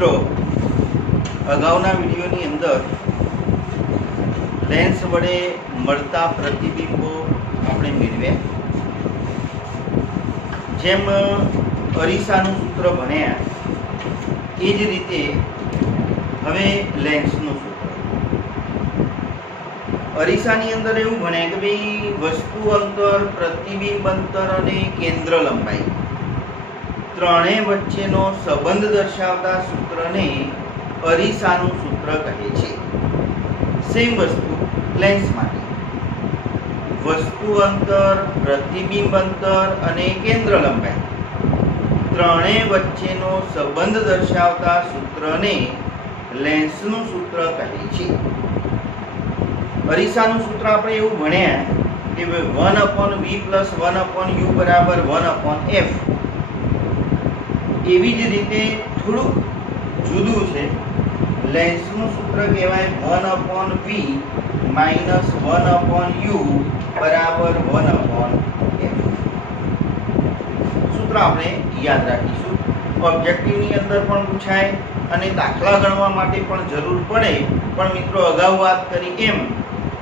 મિત્રો, અગાઉના વિડીયોની અંદર લેન્સ વડે મળતા પ્રતિબિંબો આપણે મેળવ્યા. જેમ અરીસાનું સૂત્ર ભણ્યા એ જ રીતે હવે લેન્સનું સૂત્ર. અરીસાની અંદર એવું ભણ્યા કે ભાઈ વસ્તુ અંતર, પ્રતિબિંબ અંતર અને કેન્દ્ર લંબાઈ ત્રણેય વચ્ચેનો સંબંધ દર્શાવતા સૂત્રને અરીસાનું સૂત્ર કહે છે. સેમ વસ્તુ લેન્સ માટે વસ્તુ અંતર, પ્રતિબિંબ અંતર અને કેન્દ્ર લંબાઈ ત્રણેય વચ્ચેનો સંબંધ દર્શાવતા સૂત્રને લેન્સનું સૂત્ર કહે છે. અરીસાનું સૂત્ર આપણે એવું ભણ્યા કે 1/v + 1/u = 1/f. એવી જ રીતે થોડુંક જુદું છે. લેન્સનું સૂત્ર કહેવાય 1/v - 1/u = 1/f. સૂત્ર આપણે યાદ રાખીશું. ઓબ્જેક્ટિવની અંદર પણ પૂછાય અને દાખલા ગણવા માટે પણ જરૂર પડે. પણ મિત્રો, અગાઉ વાત કરી એમ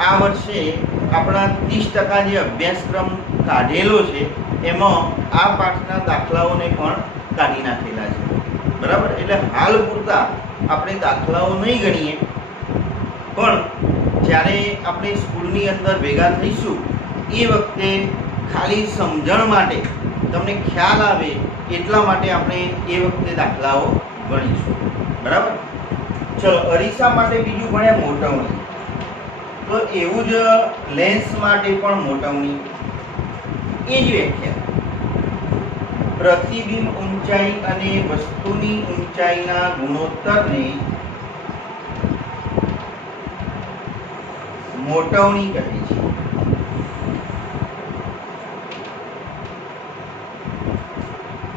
આ વર્ષે આપણા 30% જે અભ્યાસક્રમ કાઢેલો છે એમાં આ પાઠના દાખલાઓને પણ કાઢી નાખેલા છે. બરાબર? એટલે હાલ પૂરતા આપણે દાખલાઓ નહીં ગણીએ, પણ જ્યારે આપણે સ્કૂલની અંદર ભેગા થઈશું એ વખતે ખાલી સમજણ માટે, તમને ખ્યાલ આવે એટલા માટે આપણે એ વખતે દાખલાઓ ગણીશું. બરાબર? ચલો, અરીસા માટે બીજું ભણ્યા મોટવણી. તો એવું જ લેન્સ માટે પણ મોટવણી એ જ વ્યાખ્યા. પ્રતિબિંબ ઊંચાઈ અને વસ્તુની ઊંચાઈના ગુણોત્તરને મોટવણી કહે છે.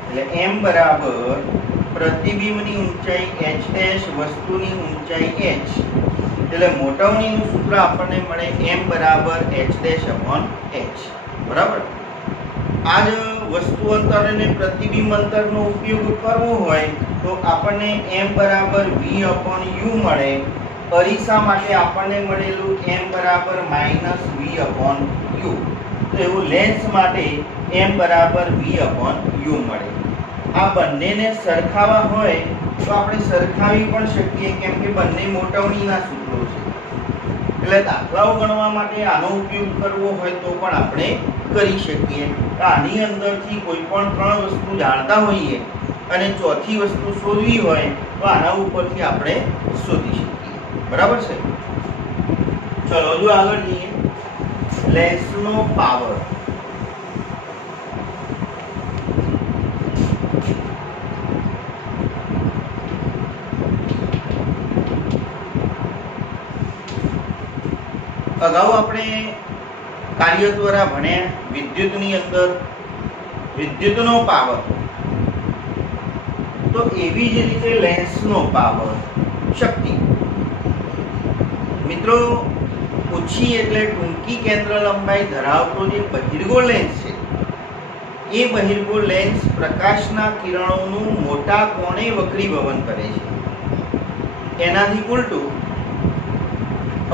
એટલે m બરાબર પ્રતિબિંબની ઊંચાઈ h' વસ્તુની ઊંચાઈ h. એટલે મોટવણીનું સૂત્ર આપણને મળે m બરાબર h'/h. બરાબર? આ જ વસ્તુ અંતર અને પ્રતિબિંબ અંતરનો ઉપયોગ કરવો હોય તો આપણને m બરાબર v/u મળે. અરીસા માટે આપણને મળેલું m બરાબર -v/u. તો એવું લેન્સ માટે m બરાબર v/u મળે. આ બંનેને સરખાવવા હોય તો આપણે સરખાવી પણ શકીએ, કેમ કે બંને મોટવણીના સૂત્રો છે. એટલે દાખલાઓ ગણવા માટે આનો ઉપયોગ કરવો હોય તો પણ આપણે કરી શકીએ. આની અંદરથી કોઈ પણ ત્રણ વસ્તુ જાણતા હોઈએ અને ચોથી વસ્તુ શોધવી હોય તો આના ઉપરથી આપણે શોધી શકીએ. બરાબર છે? ચલો હજુ આગળ જઈએ. લેન્સનો પાવર. અગાઉ આપણે કાર્ય દ્વારા ભણ્યા વિદ્યુતની અંદર વિદ્યુતનો પાવર. તો એવી જ રીતે લેન્સનો પાવર, શક્તિ. મિત્રો, ઓછી એટલે ટૂંકી કેન્દ્ર લંબાઈ ધરાવતો જે બહિર્ગોળ લેન્સ છે એ બહિર્ગોળ લેન્સ પ્રકાશના કિરણોનું મોટા કોણે વક્રીભવન કરે છે. એનાથી ઉલટું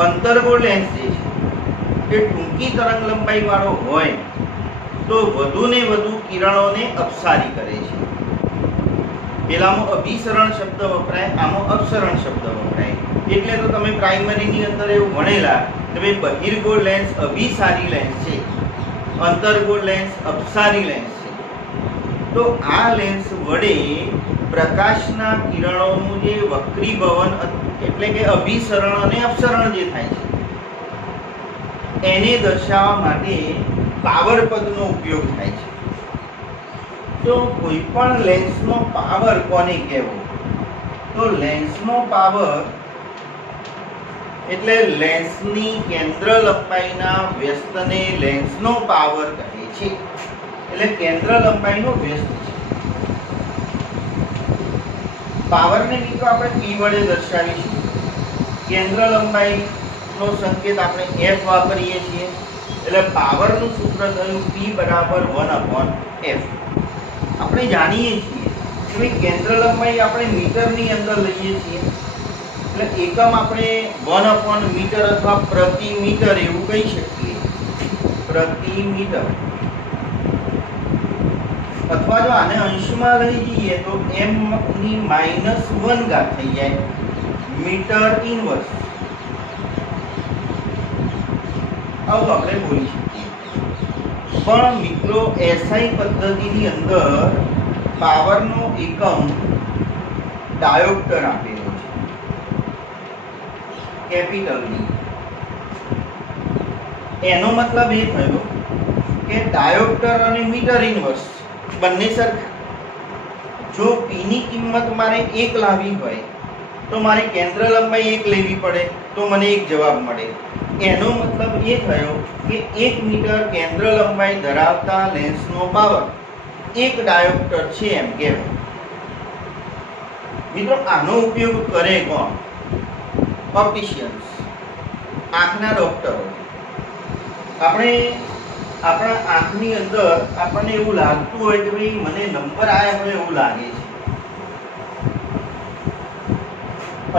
અંતર્ગોળ લેન્સ જે છે એ ટૂંકી તરંગ લંબાઈ વાળો હોય તો વધુ ને વધુ કિરણોને અપસારી કરે છે. પેલામાં અભિસરણ શબ્દ વપરાય, આમાં અપસરણ શબ્દ વપરાય. એટલે તો તમે પ્રાઇમરીની અંદર એવું ભણેલા કે ભાઈ બહિર્ગોળ લેન્સ અભિસારી લેન્સ છે, અંતર્ગોળ લેન્સ અપસારી લેન્સ છે. તો આ લેન્સ વડે પ્રકાશના કિરણોનું જે વક્રીભવન એટલે કે અભિસરણ અને અપસરણ જે થાય છે એને દર્શાવવા માટે પાવર પદનો ઉપયોગ થાય છે. તો કોઈ પણ લેન્સનો પાવર કોને કહેવો? તો લેન્સનો પાવર એટલે લેન્સની કેન્દ્ર લંબાઈના વ્યસ્તને લેન્સનો પાવર કહે છે. એટલે કેન્દ્ર લંબાઈનો વ્યસ્ત છે. પાવરને મિત્રો આપણે p વડે દર્શાવીશું. કેન્દ્ર લંબાઈનો સંકેત આપણે f વાપરીએ છીએ. એટલે પાવરનું સૂત્ર થયું p = 1/f. આપણે જાણીએ છીએ કે કેન્દ્ર લંબાઈ આપણે મીટરની અંદર લઈએ છીએ, એટલે એકમ આપણે 1 મીટર અથવા પ્રતિ મીટર એવું કહી શકીએ, પ્રતિ મીટર. અથવા જો આને અંશમાં લઈ જઈએ તો m ની -1 ઘાત થઈ જાય મીટર ઇનવર્સ. આવું આપણે બોલી શકીએ. પણ મિત્રો SI પદ્ધતિની અંદર પાવરનો એકમ ડાયોપ્ટર આપેલો છે, કેપિટલ D. એનો મતલબ એ થયો કે ડાયોપ્ટર અને મીટર ઇનવર્સ બંને સરખા. જો P ની કિંમત મારે 1 લાવવી હોય તો મારે કેન્દ્ર લંબાઈ 1 લેવી પડે તો મને એક જવાબ મળે. એનો મતલબ એ થયો કે 1 મીટર કેન્દ્ર લંબાઈ ધરાવતા લેન્સનો પાવર 1 ડાયોપ્ટર છે એમ કહેવાય. મિત્રો આનો ઉપયોગ કરે કોણ? ઓપ્ટિશિયન્સ, આંખના ડોક્ટરો. આપણે આપણા આંખની અંદર આપણને એવું લાગતું હોય કે ભાઈ મને નંબર આવ્યા હોય એવું લાગે છે,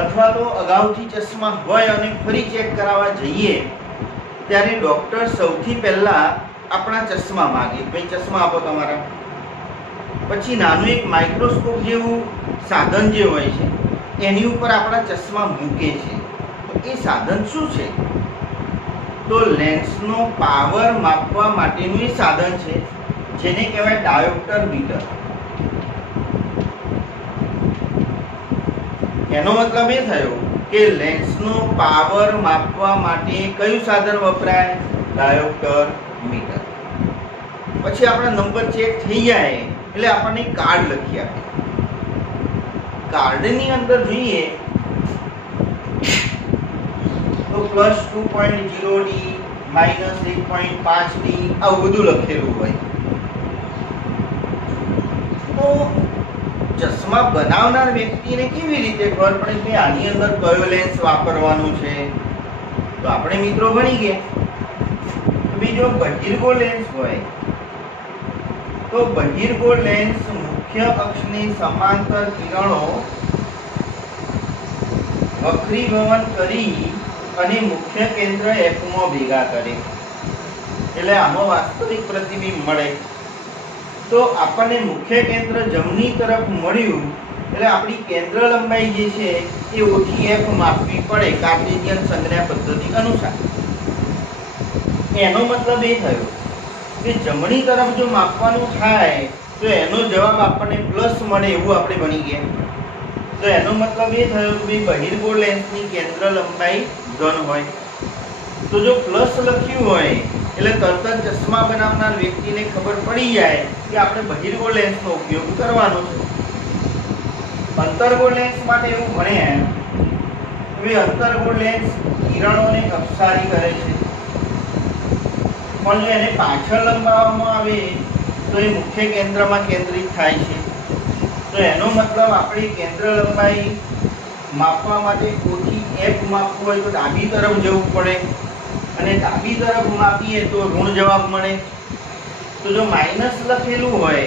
અથવા તો અગાઉથી ચશ્મા હોય અને ફરી ચેક કરાવવા જઈએ ત્યારે ડોક્ટર સૌથી પહેલા આપણા ચશ્મા માંગે, ભાઈ ચશ્મા આપો તમારા. પછી નાનું એક માઇક્રોસ્કોપ જેવું સાધન જે હોય છે એની ઉપર આપણા ચશ્મા મૂકે છે. તો એ સાધન શું છે? તો લેન્સનો પાવર માપવા માટેનું એ સાધન છે જેને કહેવાય ડાયોપ્ટર મીટર. એનો મતલબ એ થયો કે લેન્સનો પાવર માપવા માટે કયું સાધન વપરાય? Dioptre metre. પછી આપણા નંબર ચેક થઈ જાય એટલે આપણને કાર્ડ લખી આપે. કાર્ડની અંદર જોઈએ તો +2.0D -1.5D આવું બધું લખેલું હોય. તો ચશ્મા બનાવનાર વ્યક્તિને કેવી રીતે ખબર પડે કે આની અંદર કયો લેન્સ વાપરવાનો છે? તો આપણે મિત્રો ભણી ગયા કે જો બહિર્ગોળ લેન્સ હોય તો બહિર્ગોળ લેન્સ મુખ્ય અક્ષની સમાંતર કિરણો વક્રીભવન કરી અને મુખ્ય કેન્દ્ર F માં ભેગા કરે, એટલે આમાં વાસ્તવિક પ્રતિબિંબ મળે. તો આપણને મુખ્ય કેન્દ્ર જમણી તરફ મળ્યું એટલે આપણી કેન્દ્ર લંબાઈ જે છે એ ઓછી F માપવી પડે કાર્ટેશિયન સંજ્ઞા પદ્ધતિ અનુસાર. એનો મતલબ એ થયો કે જમણી તરફ જો માપવાનું થાય તો એનો જવાબ આપણને પ્લસ મળે એવું આપણે બની ગયા. તો એનો મતલબ એ થયો કે બહિર્ગોળ લેન્સની કેન્દ્ર લંબાઈ ધન હોય. તો જો પ્લસ લખ્યું હોય એટલે તરત જ ચશ્મા બનાવનાર વ્યક્તિને ખબર પડી જાય કે આપણે બહિર્ગોળ લેન્સનો ઉપયોગ કરવાનો છે. અંતર્ગોળ લેન્સ માટે એવું ભણ્યા કે અંતર્ગોળ લેન્સ કિરણોને અપસારી કરે છે, પણ જો એને પાછળ લંબાવવામાં આવે તો એ મુખ્ય કેન્દ્રમાં કેન્દ્રિત થાય છે. તો એનો મતલબ આપણી કેન્દ્ર લંબાઈ માપવા માટે ઓછી F માપવું હોય તો ડાબી તરફ જવું પડે, અને ડાબી તરફ માપીએ તો ઋણ જવાબ મળે. તો જો માઇનસ લખેલું હોય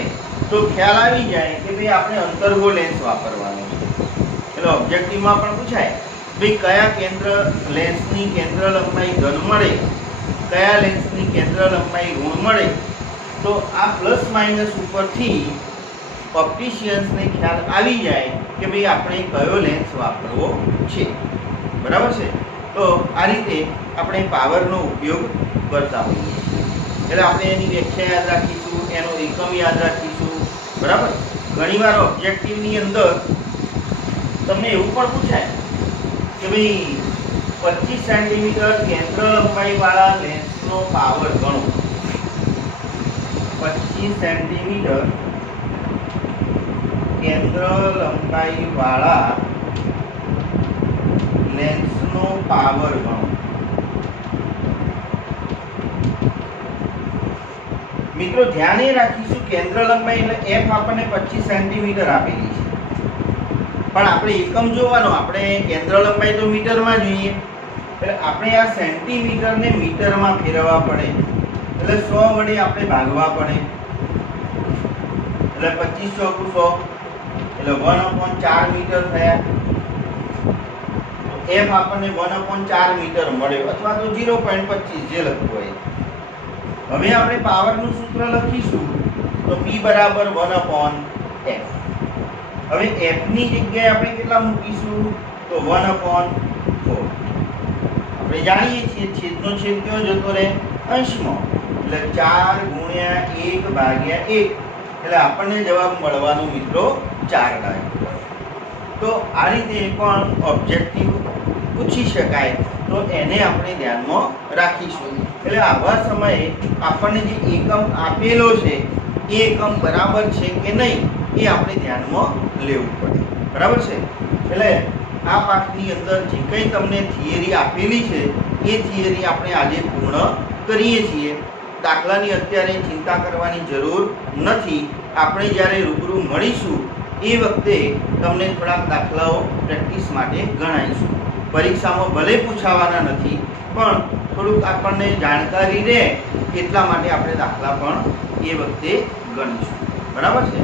તો ખ્યાલ આવી જાય કે ભાઈ આપણે અંતર્ગોળ લેન્સ વાપરવાનો છે. એટલે ઓબ્જેક્ટિવમાં પણ પૂછાય ભાઈ કયા કેન્દ્ર લેન્સની કેન્દ્ર લંબાઈ ધન મળે, કયા લેન્સની કેન્દ્ર લંબાઈ ઋણ મળે. તો આ પ્લસ માઇનસ ઉપરથી ઓપ્ટિશિયન્સને ખ્યાલ આવી જાય કે ભાઈ આપણે કયો લેન્સ વાપરવો છે. બરાબર છે? તો આ રીતે આપણે પાવરનો ઉપયોગ કરતા હોઈએ. એટલે આપણે એની વ્યાખ્યા યાદ રાખીશું, એનો એકમ યાદ રાખીશું. બરાબર? ઘણીવાર ઓબ્જેક્ટિવની અંદર તમને એવું પણ પૂછાય કે ભાઈ 25 સેન્ટીમીટર કેન્દ્ર લંબાઈ વાળા લેન્સનો પાવર ગણો. 25 સેન્ટીમીટર કેન્દ્ર લંબાઈ વાળા લેન્સનો પાવર ગણો. મિત્રો ધ્યાન એ રાખીશું કેન્દ્ર લંબાઈ એટલે F આપણને 25 સેન્ટીમીટર આપેલી છે, પણ આપણે એકમ જોવાનો. આપણે કેન્દ્ર લંબાઈ તો મીટરમાં જોઈએ, એટલે આપણે આ સેન્ટીમીટરને મીટરમાં ફેરવવા પડે, એટલે 100 વડે આપણે ભાગવા પડે. એટલે 25 ચોકુ 100 એટલે 1/4 મીટર થયા. f આપણને 1/4 મીટર મળ્યો અથવા તો 0.25 જે લખવું હોય. હવે આપણે પાવરનું સૂત્ર લખીશું તો p બરાબર 1/f. હવે f ની જગ્યાએ આપણે કેટલા મૂકીશું તો 1/4. આપણે જાણીએ છીએ છેદનો છેદ કયો જતો રહે અંશમાં, એટલે 4 ગુણ્યા 1/1 એટલે આપણને જવાબ મળવાનો મિત્રો 4 ડાયમીટર. તો આ રીતે પણ ઓબ્જેક્ટિવ પૂછી શકાય તો એને આપણે ધ્યાનમાં રાખીશું. એટલે આવા સમયે આપણને જે એકમ આપેલો છે એ એકમ બરાબર છે કે નહીં એ આપણે ધ્યાનમાં લેવું પડે. બરાબર છે. એટલે આ પાઠની અંદર જે કંઈ તમને થિયરી આપેલી છે એ થિયરી આપણે આજે પૂર્ણ કરીએ છીએ. દાખલાની અત્યારે ચિંતા કરવાની જરૂર નથી. આપણે જ્યારે રૂબરૂ મળીશું એ વખતે તમને થોડાક દાખલાઓ પ્રેક્ટિસ માટે ગણાવીશું. પરીક્ષામાં ભલે પૂછાવાના નથી પણ થોડુંક આપણને જાણકારી રહે એટલા માટે આપણે દાખલા પણ એ વખતે ગણીશું. બરાબર છે.